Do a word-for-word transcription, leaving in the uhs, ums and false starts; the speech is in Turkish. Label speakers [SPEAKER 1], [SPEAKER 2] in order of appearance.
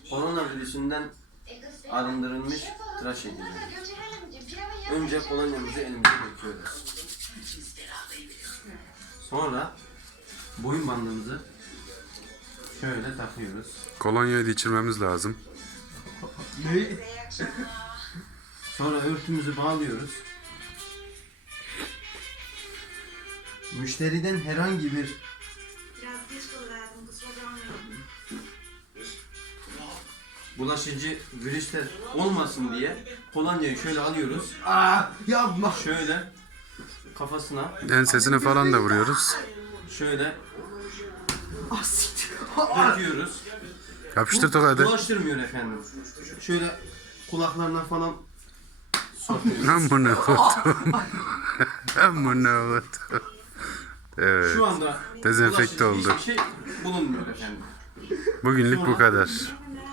[SPEAKER 1] koronavirüsünden arındırılmış tıraş ediliyor. Önce kolonyamızı elimize döküyoruz. Sonra boyun bandımızı şöyle takıyoruz.
[SPEAKER 2] Kolonyayı da içirmemiz lazım.
[SPEAKER 1] Ne? Sonra örtümüzü bağlıyoruz. Müşteriden herhangi bir bulaşıcı virüsler olmasın diye kolonyayı şöyle alıyoruz. Aa, yapma. Şöyle kafasına,
[SPEAKER 2] Ensesine falan da vuruyoruz.
[SPEAKER 1] şöyle döküyoruz.
[SPEAKER 2] Yapıştır tokadı.
[SPEAKER 1] Bulaştırmıyor efendim. Şöyle kulaklarına falan sokuyoruz.
[SPEAKER 2] Amına kodum. Amına kodum. Evet.
[SPEAKER 1] Şu anda
[SPEAKER 2] Dezenfekte
[SPEAKER 1] bulaşıcı
[SPEAKER 2] oldu.
[SPEAKER 1] hiçbir şey bulunmuyor efendim.
[SPEAKER 2] Bugünlük bu
[SPEAKER 1] Sonra-
[SPEAKER 2] kadar.